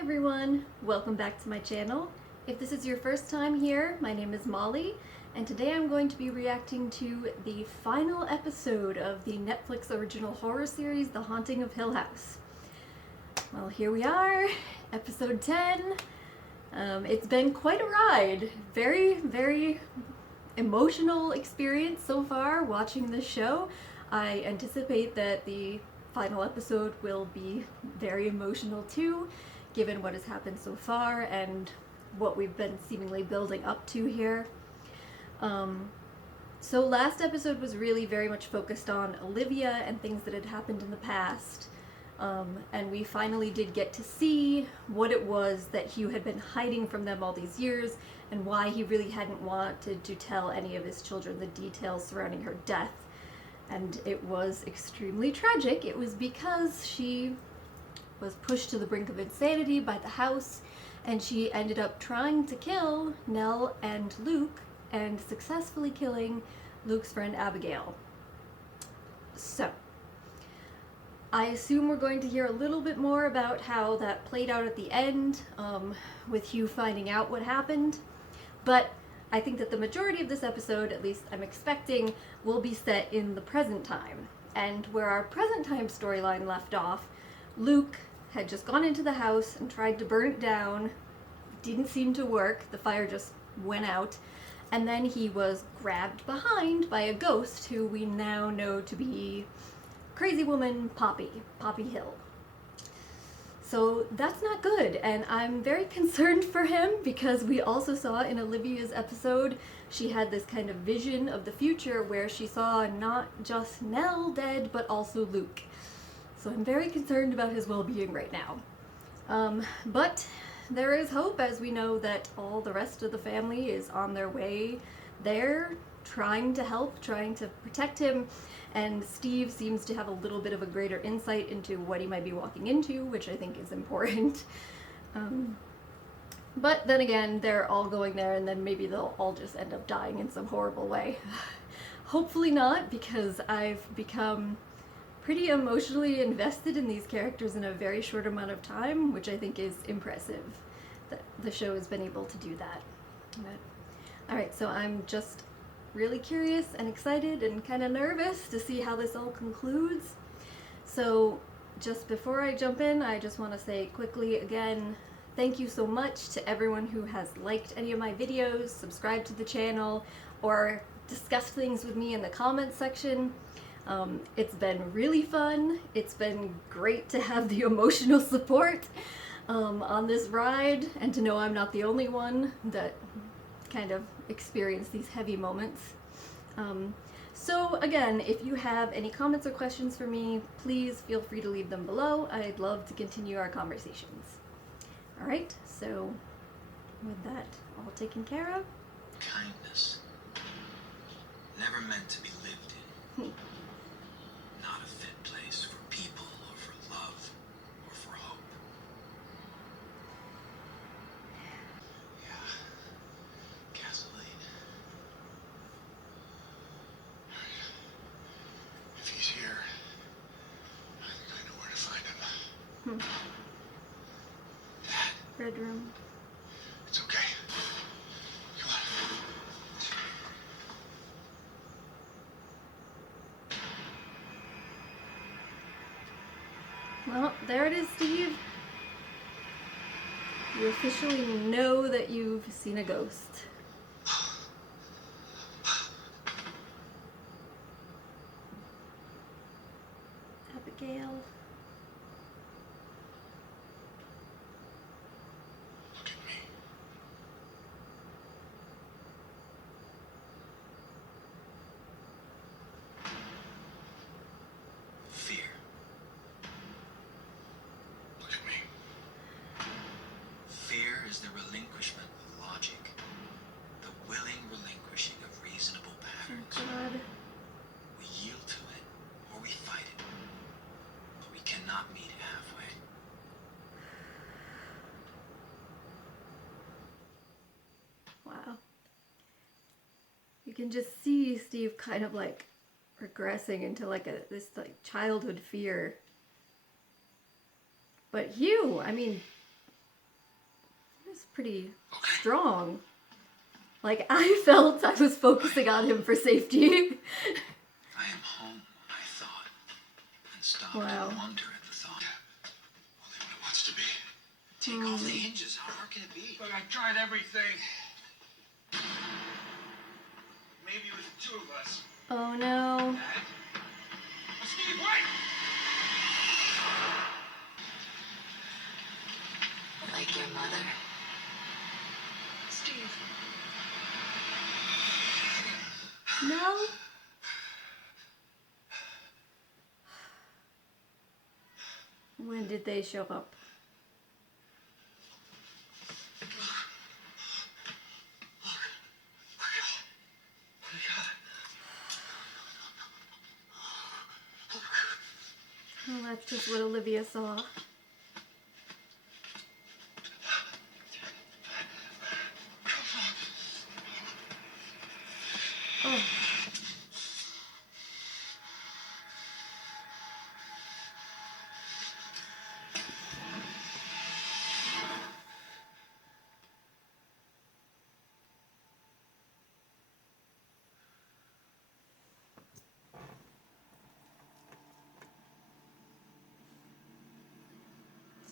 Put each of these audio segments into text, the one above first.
everyone, welcome back to my channel. If this is your first time here, my name is Molly, and today I'm going to be reacting to the final episode of the Netflix original horror series, The Haunting of Hill House. Well, here we are, episode 10. It's been quite a ride. Very emotional experience so far watching this show. I anticipate that the final episode will be very emotional too, given what has happened so far and what we've been seemingly building up to here. So last episode was really very much focused on Olivia and things that had happened in the past. And we finally did get to see what it was that Hugh had been hiding from them all these years and why he really hadn't wanted to tell any of his children the details surrounding her death. And it was extremely tragic. It was because she was pushed to the brink of insanity by the house, and she ended up trying to kill Nell and Luke, and successfully killing Luke's friend Abigail. So, I assume we're going to hear a little bit more about how that played out at the end, with Hugh finding out what happened, but I think that the majority of this episode, at least I'm expecting, will be set in the present time. And where our present time storyline left off, Luke had just gone into the house and tried to burn it down. Didn't seem to work. The fire just went out. And then he was grabbed behind by a ghost who we now know to be crazy woman Poppy Hill. So that's not good, and I'm very concerned for him because we also saw in Olivia's episode, she had this kind of vision of the future where she saw not just Nell dead, but also Luke. So I'm very concerned about his well-being right now. But there is hope, as we know that all the rest of the family is on their way there, trying to help, trying to protect him, and Steve seems to have a little bit of a greater insight into what he might be walking into, which I think is important. But then again, they're all going there and then maybe they'll all just end up dying in some horrible way. Hopefully not, because I've become pretty emotionally invested in these characters in a very short amount of time, which I think is impressive that the show has been able to do that. Alright, so I'm just really curious and excited and kind of nervous to see how this all concludes. So just before I jump in, I just want to say quickly again, thank you so much to everyone who has liked any of my videos, subscribed to the channel, or discussed things with me in the comments section. It's been really fun. It's been great to have the emotional support on this ride, and to know I'm not the only one that kind of experienced these heavy moments. So again, if you have any comments or questions for me, please feel free to leave them below. I'd love to continue our conversations. Alright, so with that all taken care of. Kindness. Never meant to be lived in. Not a fit place for people or for love or for hope. Yeah. Gasoline. Alright. If he's here, I think I know where to find him. Dad. Red room. It's okay. Come on. Well, there it is, Steve. You officially know that you've seen a ghost. Abigail. Look at me. Fear. Look at me. Fear is the relinquishment of logic, the willing relinquishing of reasonable patterns. Oh God. We yield to it, or we fight it, but we cannot meet halfway. Wow. You can just see Steve kind of like regressing into like this like childhood fear. But Hugh, I mean, pretty Okay. strong. Like, I felt I was focusing on him for safety. I am home, I thought, and stopped Wow. to wonder at the thought. Only what it wants to be. Take off the hinges. How hard can it be? Look, I tried everything. Maybe it was the two of us. Oh no. Dad? Oh, Steve, wait! Like your mother? Steve. No? When did they show up? Well, that's just what Olivia saw. Oh.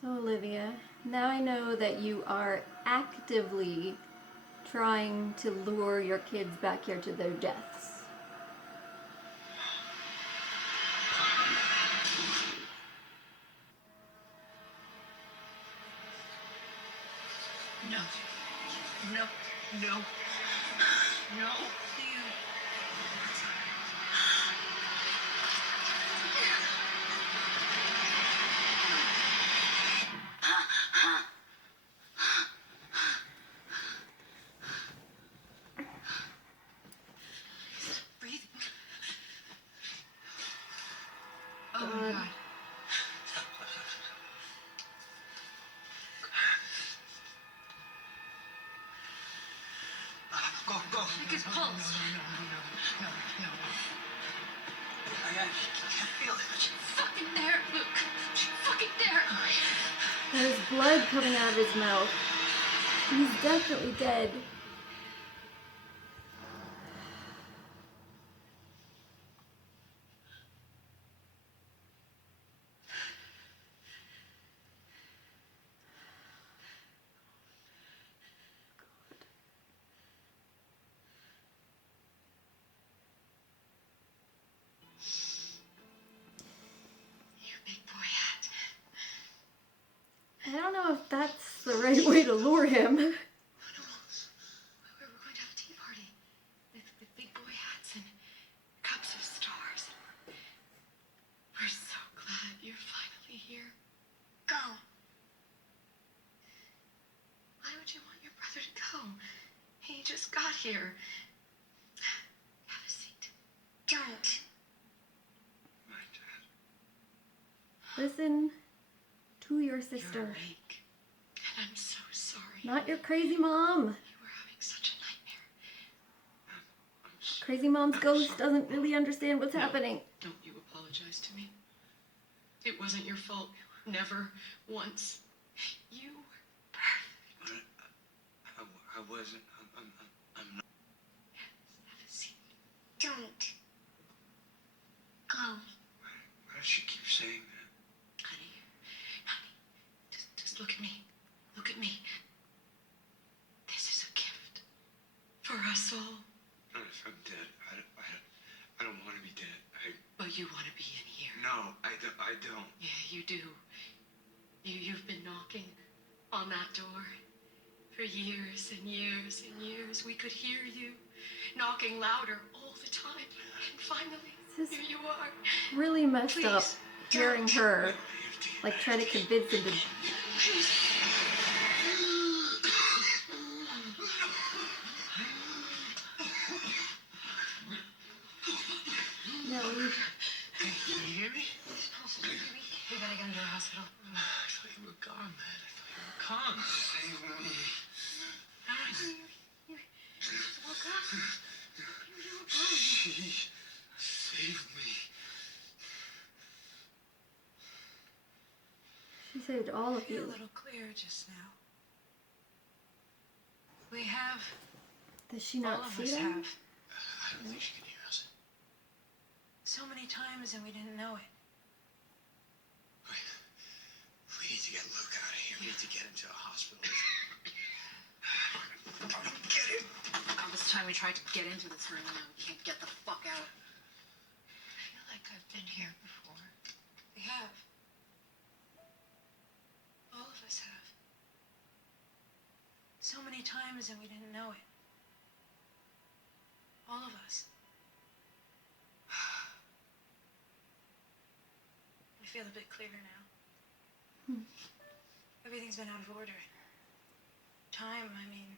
So Olivia, now I know that you are actively trying to lure your kids back here to their deaths. No. No. No. No. Breathe. Oh my God. Go. Check his pulse. No. I can't feel it. She's fucking there, Luke. She's fucking there. There's blood coming out of his mouth. He's definitely dead. You big boy hat. I don't know if that's the right way to lure him. No. We're going to have a tea party with big boy hats and cups of stars. We're so glad you're finally here. Go. Why would you want your brother to go? He just got here. Have a seat. Don't. My dad. Listen to your You're sister. awake. And I'm so sorry. Not your crazy mom. You were having such a nightmare. Crazy mom's ghost doesn't really understand what's No. happening. Don't you apologize to me. It wasn't your fault. Never once. You were perfect. I wasn't. I'm not. Yes, have a seat. Don't. Go. Why does she keep saying that? Honey, just look at me. Look at me. This is a gift for us all. Not if I'm dead. I don't want to be dead. But you want to be in here. No, I don't. Yeah, you do. You've been knocking on that door for years and years and years. We could hear you knocking louder all the time. And finally, This is here you are. really messed up Please, hearing her like try to convince him to. Please. No, Hey, can you hear me? We gotta get him to the hospital. I thought you were gone, man. I thought you were gone. Save me. You just woke up. You were gone. She saved me. she saved all of Feel a you. little clearer just now. We have. Does she All not of see us them? have. I don't think she can hear us. So many times and we didn't know it. We need to get Luke out of here. We need to get him to a hospital. Get him! All this time we tried to get into this room and we can't get the fuck out. I feel like I've been here before. We have. All of us have. So many times and we didn't know it. All of us. I feel a bit clearer now. Everything's been out of order. Time, I mean,